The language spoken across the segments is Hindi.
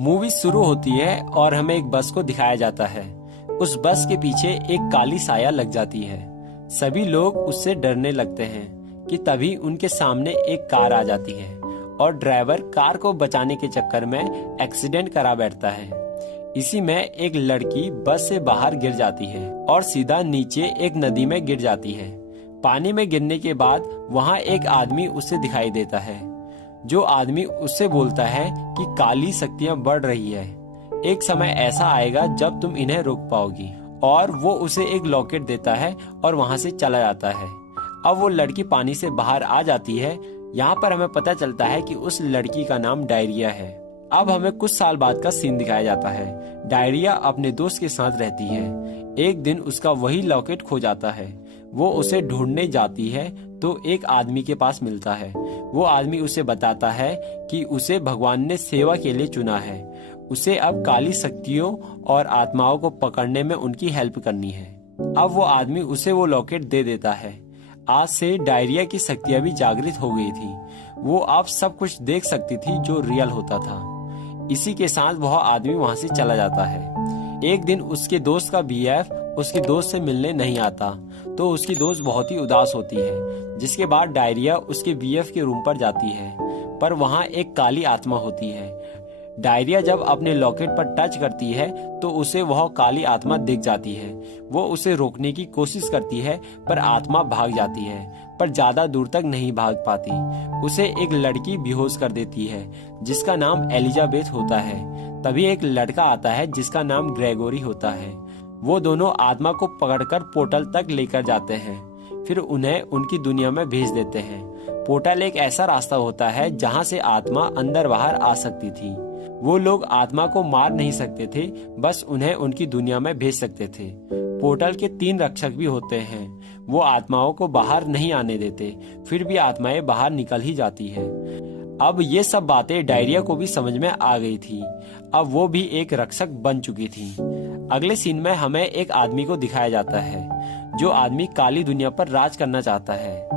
मूवी शुरू होती है और हमें एक बस को दिखाया जाता है। उस बस के पीछे एक काली साया लग जाती है। सभी लोग उससे डरने लगते हैं कि तभी उनके सामने एक कार आ जाती है और ड्राइवर कार को बचाने के चक्कर में एक्सीडेंट करा बैठता है। इसी में एक लड़की बस से बाहर गिर जाती है और सीधा नीचे एक नदी में गिर जाती है। पानी में गिरने के बाद वहाँ एक आदमी उसे दिखाई देता है। जो आदमी उससे बोलता है कि काली शक्तियाँ बढ़ रही है, एक समय ऐसा आएगा जब तुम इन्हें रोक पाओगी। और वो उसे एक लॉकेट देता है और वहाँ से चला जाता है। अब वो लड़की पानी से बाहर आ जाती है। यहाँ पर हमें पता चलता है कि उस लड़की का नाम डायरिया है। अब हमें कुछ साल बाद का सीन दिखाया जाता है। डायरिया अपने दोस्त के साथ रहती है। एक दिन उसका वही लॉकेट खो जाता है। वो उसे ढूंढने जाती है तो एक आदमी के पास मिलता है। वो आदमी उसे बताता है कि उसे भगवान ने सेवा के लिए चुना है। उसे अब काली शक्तियों और आत्माओं को पकड़ने में उनकी हेल्प करनी है। अब वो आदमी उसे वो लॉकेट दे देता है। आज से डायरिया की शक्तियाँ भी जागृत हो गई थी। वो अब सब कुछ देख सकती थी जो रियल होता था। इसी के साथ वह आदमी वहाँ से चला जाता है। एक दिन उसके दोस्त का बीएफ उसके दोस्त से मिलने नहीं आता तो उसकी दोस्त बहुत ही उदास होती है। जिसके बाद डायरिया उसके बीएफ के रूम पर जाती है, पर वहाँ एक काली आत्मा होती है। डायरिया जब अपने लॉकेट पर टच करती है तो उसे वह काली आत्मा दिख जाती है। वो उसे रोकने की कोशिश करती है पर आत्मा भाग जाती है, पर ज्यादा दूर तक नहीं भाग पाती। उसे एक लड़की बेहोश कर देती है जिसका नाम एलिजाबेथ होता है। तभी एक लड़का आता है जिसका नाम ग्रेगोरी होता है। वो दोनों आत्मा को पकड़कर पोर्टल तक लेकर जाते हैं, फिर उन्हें उनकी दुनिया में भेज देते हैं। पोर्टल एक ऐसा रास्ता होता है जहाँ से आत्मा अंदर बाहर आ सकती थी। वो लोग आत्मा को मार नहीं सकते थे, बस उन्हें उनकी दुनिया में भेज सकते थे। पोर्टल के 3 रक्षक भी होते हैं। वो आत्माओं को बाहर नहीं आने देते, फिर भी आत्माएं बाहर निकल ही जाती है। अब ये सब बातें डायरिया को भी समझ में आ गई थी। अब वो भी एक रक्षक बन चुकी थी। अगले सीन में हमें एक आदमी को दिखाया जाता है। जो आदमी काली दुनिया पर राज करना चाहता है,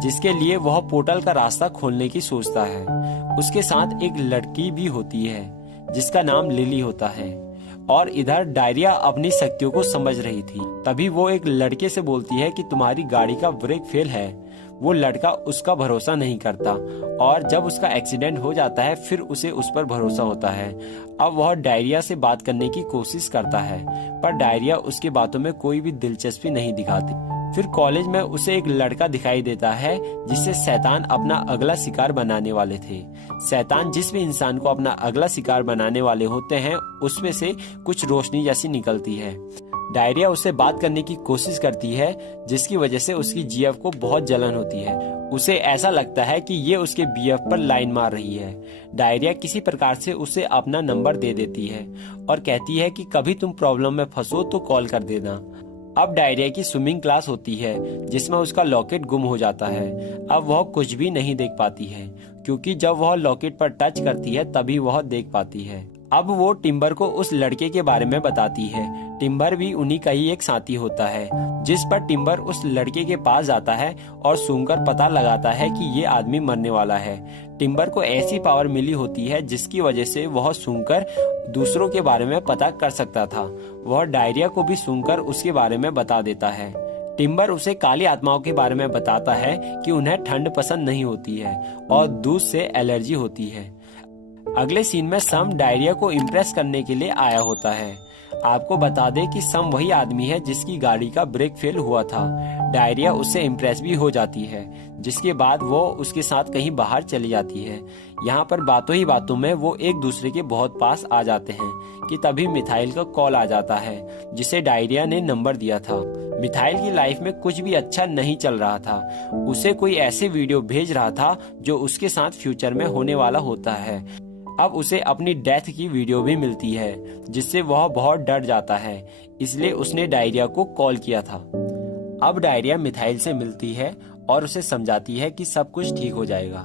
जिसके लिए वह पोर्टल का रास्ता खोलने की सोचता है। उसके साथ एक लड़की भी होती है जिसका नाम लिली होता है। और इधर डायरिया अपनी शक्तियों को समझ रही थी। तभी वो एक लड़के से बोलती है कि तुम्हारी गाड़ी का ब्रेक फेल है। वो लड़का उसका भरोसा नहीं करता और जब उसका एक्सीडेंट हो जाता है फिर उसे उस पर भरोसा होता है। अब वह डायरिया से बात करने की कोशिश करता है, पर डायरिया उसकी बातों में कोई भी दिलचस्पी नहीं दिखाती। फिर कॉलेज में उसे एक लड़का दिखाई देता है जिससे शैतान अपना अगला शिकार बनाने वाले थे। शैतान जिस भी इंसान को अपना अगला शिकार बनाने वाले होते हैं उसमें से कुछ रोशनी जैसी निकलती है। डायरिया उससे बात करने की कोशिश करती है, जिसकी वजह से उसकी जीएफ को बहुत जलन होती है। उसे ऐसा लगता है कि ये उसके बीएफ पर लाइन मार रही है। डायरिया किसी प्रकार से उसे अपना नंबर दे देती है और कहती है कि कभी तुम प्रॉब्लम में फंसो तो कॉल कर देना। अब डायरिया की स्विमिंग क्लास होती है जिसमें उसका लॉकेट गुम हो जाता है। अब वह कुछ भी नहीं देख पाती है, क्योंकि जब वह लॉकेट पर टच करती है तभी वह देख पाती है। अब वो टिम्बर को उस लड़के के बारे में बताती है। टिम्बर भी उन्हीं का ही एक साथी होता है, जिस पर टिम्बर उस लड़के के पास जाता है और सूंघकर पता लगाता है कि ये आदमी मरने वाला है। टिम्बर को ऐसी पावर मिली होती है जिसकी वजह से वह सूंघकर दूसरों के बारे में पता कर सकता था। वह डायरिया को भी सूंघकर उसके बारे में बता देता है। टिम्बर उसे काली आत्माओं के बारे में बताता है कि उन्हें ठंड पसंद नहीं होती है और दूध से एलर्जी होती है। अगले सीन में सम डायरिया को इम्प्रेस करने के लिए आया होता है। आपको बता दें कि सम वही आदमी है जिसकी गाड़ी का ब्रेक फेल हुआ था। डायरिया उससे इम्प्रेस भी हो जाती है, जिसके बाद वो उसके साथ कहीं बाहर चली जाती है। यहाँ पर बातों ही बातों में वो एक दूसरे के बहुत पास आ जाते हैं कि तभी मिथाइल का कॉल आ जाता है, जिसे डायरिया ने नंबर दिया था। मिथाइल की लाइफ में कुछ भी अच्छा नहीं चल रहा था। उसे कोई ऐसे वीडियो भेज रहा था जो उसके साथ फ्यूचर में होने वाला होता है। अब उसे अपनी डेथ की वीडियो भी मिलती है, जिससे वह बहुत डर जाता है। इसलिए उसने डायरिया को कॉल किया था। अब डायरिया मिथाइल से मिलती है और उसे समझाती है कि सब कुछ ठीक हो जाएगा।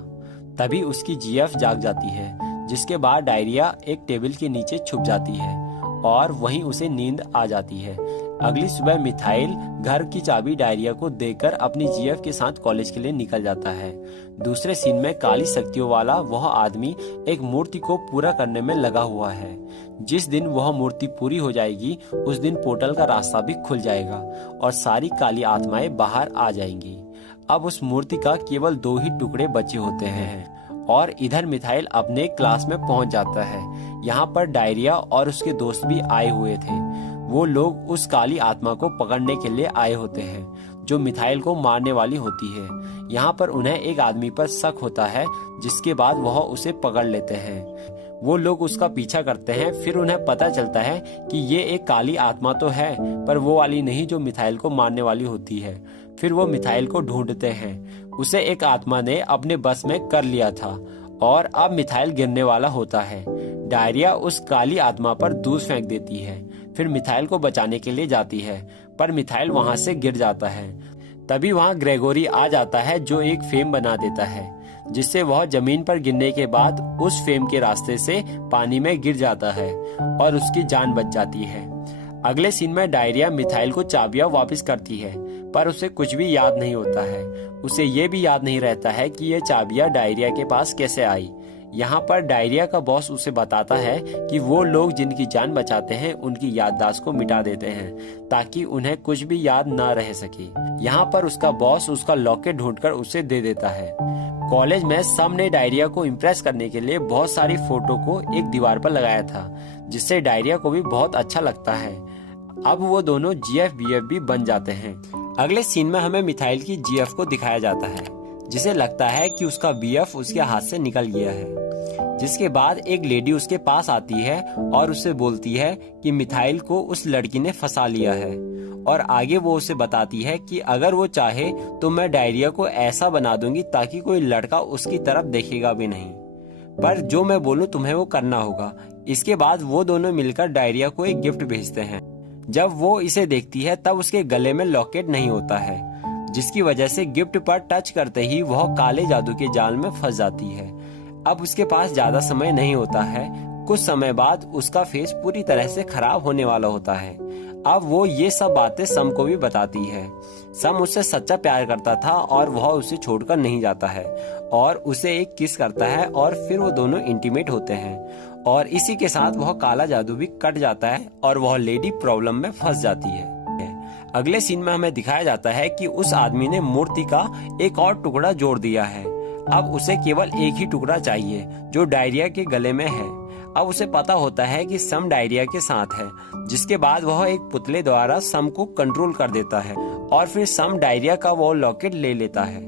तभी उसकी जीएफ जाग जाती है, जिसके बाद डायरिया एक टेबल के नीचे छुप जाती है और वहीं उसे नींद आ जाती है। अगली सुबह मिथाइल घर की चाबी डायरिया को देकर अपनी जीएफ के साथ कॉलेज के लिए निकल जाता है। दूसरे सीन में काली शक्तियों वाला वह आदमी एक मूर्ति को पूरा करने में लगा हुआ है। जिस दिन वह मूर्ति पूरी हो जाएगी उस दिन पोर्टल का रास्ता भी खुल जाएगा और सारी काली आत्माएं बाहर आ जाएंगी। अब उस मूर्ति का केवल 2 ही टुकड़े बचे होते हैं और इधर मिथाइल अपने क्लास में पहुंच जाता है। यहाँ पर डायरिया और उसके दोस्त भी आए हुए थे। वो लोग उस काली आत्मा को पकड़ने के लिए आए होते हैं जो मिथाइल को मारने वाली होती है। यहाँ पर उन्हें एक आदमी पर शक होता है जिसके बाद वह उसे पकड़ लेते हैं। वो लोग उसका पीछा करते हैं। फिर उन्हें पता चलता है कि ये एक काली आत्मा तो है पर वो वाली नहीं जो मिथाइल को मारने वाली होती है। फिर वो मिथाइल को ढूंढते हैं। उसे एक आत्मा ने अपने बस में कर लिया था और अब मिथाइल गिरने वाला होता है। डायरिया उस काली आत्मा पर दूध फेंक देती है। फिर मिथाइल को बचाने के लिए जाती है पर मिथाइल वहां से गिर जाता है। तभी वहां ग्रेगोरी आ जाता है जो एक फेम बना देता है जिससे वह जमीन पर गिरने के बाद उस फेम के रास्ते से पानी में गिर जाता है और उसकी जान बच जाती है। अगले सीन में डायरिया मिथाइल को चाबियां वापस करती है पर उसे कुछ भी याद नहीं होता है। उसे ये भी याद नहीं रहता है कि ये चाबियां डायरिया के पास कैसे आई। यहाँ पर डायरिया का बॉस उसे बताता है कि वो लोग जिनकी जान बचाते हैं उनकी याददाश्त को मिटा देते हैं ताकि उन्हें कुछ भी याद ना रह सके। यहाँ पर उसका बॉस उसका लॉकेट ढूंढकर उसे दे देता है। कॉलेज में सम ने डायरिया को इम्प्रेस करने के लिए बहुत सारी फोटो को एक दीवार पर लगाया था जिससे डायरिया को भी बहुत अच्छा लगता है। अब वो दोनों जीएफ बीएफ भी बन जाते हैं। अगले सीन में हमें मिथाइल की जीएफ को दिखाया जाता है जिसे लगता है कि उसका बीएफ उसके हाथ से निकल गया है। जिसके बाद एक लेडी उसके पास आती है और उससे बोलती है कि मिथाइल को उस लड़की ने फंसा लिया है और आगे वो उसे बताती है कि अगर वो चाहे तो मैं डायरिया को ऐसा बना दूंगी ताकि कोई लड़का उसकी तरफ देखेगा भी नहीं, पर जो मैं बोलूं तुम्हें वो करना होगा। इसके बाद वो दोनों मिलकर डायरिया को एक गिफ्ट भेजते हैं। जब वो इसे देखती है तब उसके गले में लॉकेट नहीं होता है जिसकी वजह से गिफ्ट पर टच करते ही वह काले जादू के जाल में फंस जाती है। अब उसके पास ज्यादा समय नहीं होता है। कुछ समय बाद उसका फेस पूरी तरह से खराब होने वाला होता है। अब वो ये सब बातें सम को भी बताती है। सम उससे सच्चा प्यार करता था और वह उसे छोड़कर नहीं जाता है और उसे एक किस करता है और फिर वो दोनों इंटीमेट होते हैं और इसी के साथ वह काला जादू भी कट जाता है और वह लेडी प्रॉब्लम में फंस जाती है। अगले सीन में हमें दिखाया जाता है कि उस आदमी ने मूर्ति का एक और टुकड़ा जोड़ दिया है। अब उसे केवल एक ही टुकड़ा चाहिए जो डायरिया के गले में है। अब उसे पता होता है कि सम डायरिया के साथ है जिसके बाद वह एक पुतले द्वारा सम को कंट्रोल कर देता है और फिर सम डायरिया का वो लॉकेट ले लेता है।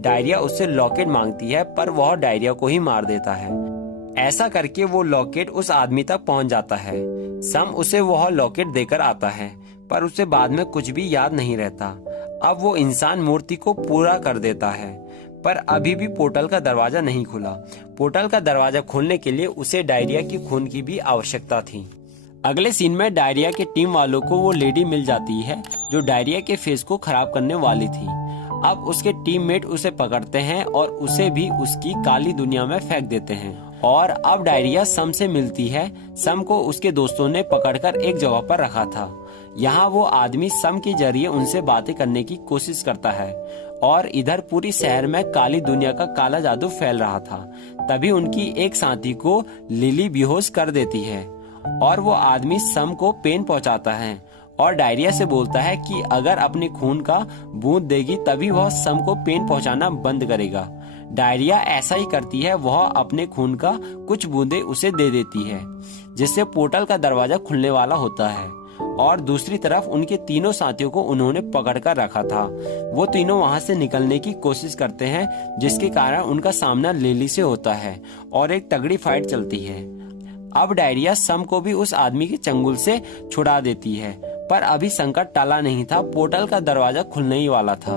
डायरिया उससे लॉकेट मांगती है पर वह डायरिया को ही मार देता है। ऐसा करके वो लॉकेट उस आदमी तक पहुंच जाता है। सम उसे वह लॉकेट देकर आता है पर उसे बाद में कुछ भी याद नहीं रहता। अब वो इंसान मूर्ति को पूरा कर देता है पर अभी भी पोर्टल का दरवाजा नहीं खुला। पोर्टल का दरवाजा खोलने के लिए उसे डायरिया की खून की भी आवश्यकता थी। अगले सीन में डायरिया के टीम वालों को वो लेडी मिल जाती है जो डायरिया के फेस को खराब करने वाली थी। अब उसके टीममेट उसे पकड़ते हैं और उसे भी उसकी काली दुनिया में फेंक देते हैं और अब डायरिया सम से मिलती है। सम को उसके दोस्तों ने पकड़कर एक जगह पर रखा था। यहाँ वो आदमी सम के जरिए उनसे बातें करने की कोशिश करता है और इधर पूरी शहर में काली दुनिया का काला जादू फैल रहा था। तभी उनकी एक साथी को लिली बेहोश कर देती है और वो आदमी सम को पेन पहुंचाता है और डायरिया से बोलता है कि अगर अपने खून का बूंद देगी तभी वह सम को पेन पहुंचाना बंद करेगा। डायरिया ऐसा ही करती है। वह अपने खून का कुछ बूंदे उसे दे देती है जिससे पोर्टल का दरवाजा खुलने वाला होता है और दूसरी तरफ उनके तीनों साथियों को उन्होंने पकड़ कर रखा था। वो तीनों वहां से निकलने की कोशिश करते हैं जिसके कारण उनका सामना लिली से होता है और एक तगड़ी फाइट चलती है। अब डायरिया सम को भी उस आदमी के चंगुल से छुड़ा देती है पर अभी संकट टला नहीं था। पोर्टल का दरवाजा खुलने ही वाला था।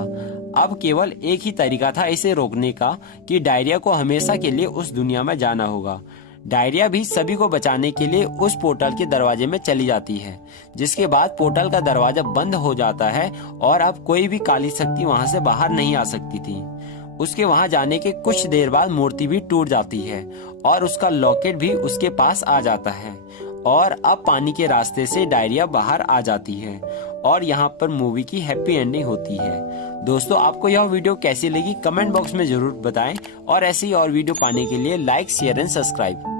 अब केवल एक ही तरीका था इसे रोकने का कि डायरिया को हमेशा के लिए उस दुनिया में जाना होगा। डायरिया भी सभी को बचाने के लिए उस पोर्टल के दरवाजे में चली जाती है जिसके बाद पोर्टल का दरवाजा बंद हो जाता है और अब कोई भी काली शक्ति वहां से बाहर नहीं आ सकती थी। उसके वहां जाने के कुछ देर बाद मूर्ति भी टूट जाती है और उसका लॉकेट भी उसके पास आ जाता है और अब पानी के रास्ते से डायरिया बाहर आ जाती है और यहाँ पर मूवी की हैप्पी एंडिंग होती है। दोस्तों, आपको यह वीडियो कैसी लगी कमेंट बॉक्स में जरूर बताएं और ऐसी और वीडियो पाने के लिए लाइक शेयर एंड सब्सक्राइब।